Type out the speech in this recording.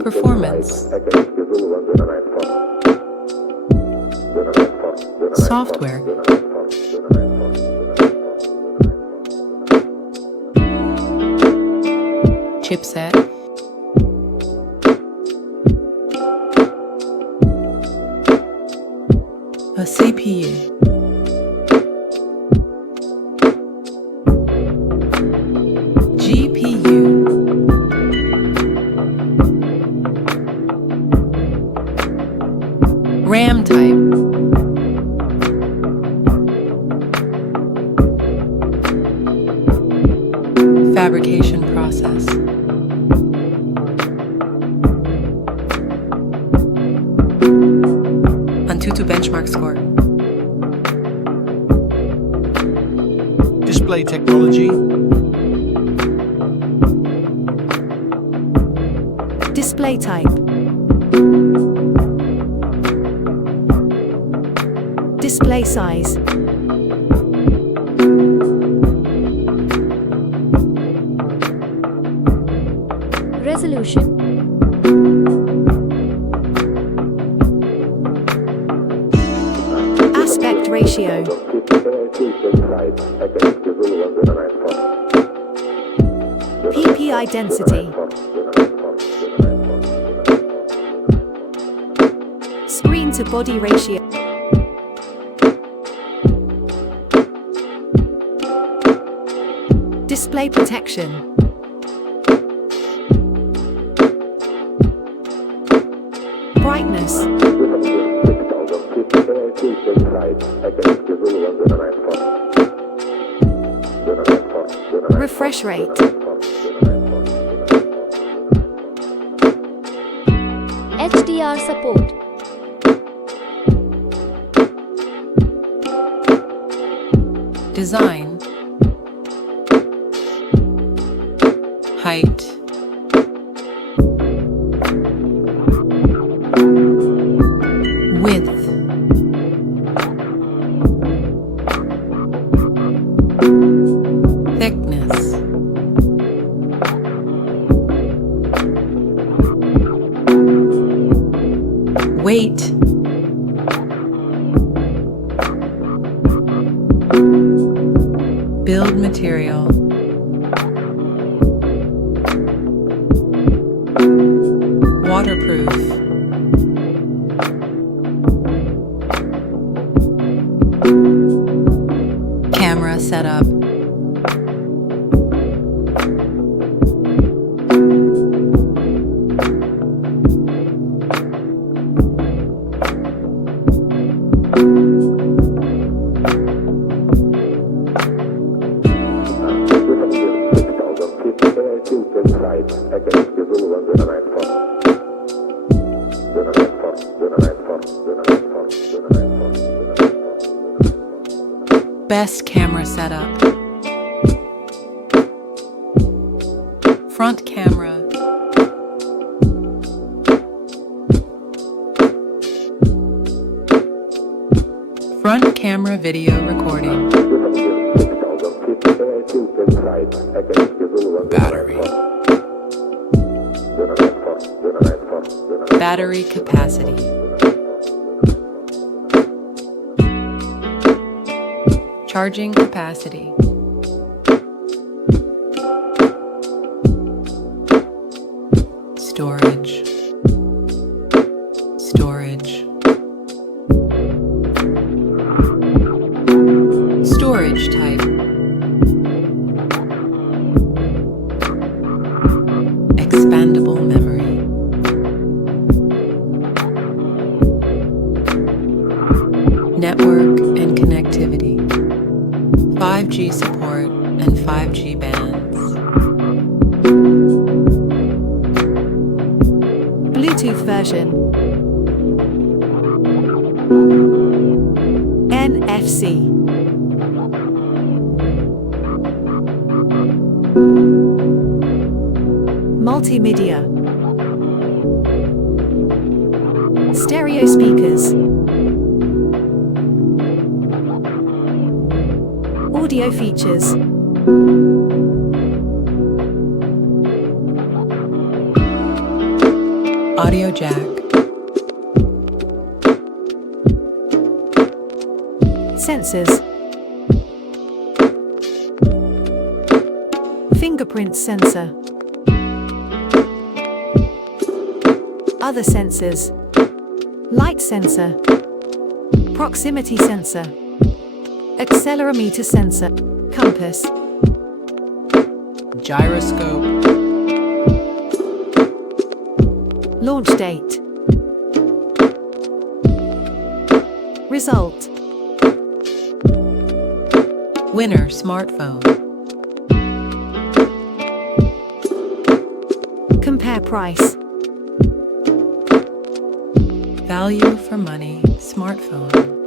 Performance. Software. Chipset. A CPU. GPU. RAM type. Fabrication process. AnTuTu benchmark score. Display technology. Display type. Display size. Resolution. Aspect ratio. PPI density. Screen to body ratio. Display protection. Brightness. Refresh rate. HDR support. Design. Height. Width. Thickness. Weight. Build material. Waterproof. Camera setup. Best camera setup. Front camera. Front camera video recording. Battery. Battery capacity. Charging capacity. Storage. Storage. Storage type. Expandable memory. Network and connectivity. 5G support and 5G bands. Bluetooth version. NFC. Multimedia. Stereo speakers. Audio features. Audio jack. Sensors. Fingerprint sensor. Other sensors. Light sensor. Proximity sensor. Accelerometer sensor. Compass. Gyroscope. Launch date. Result. Winner smartphone. Compare price. Value for money smartphone.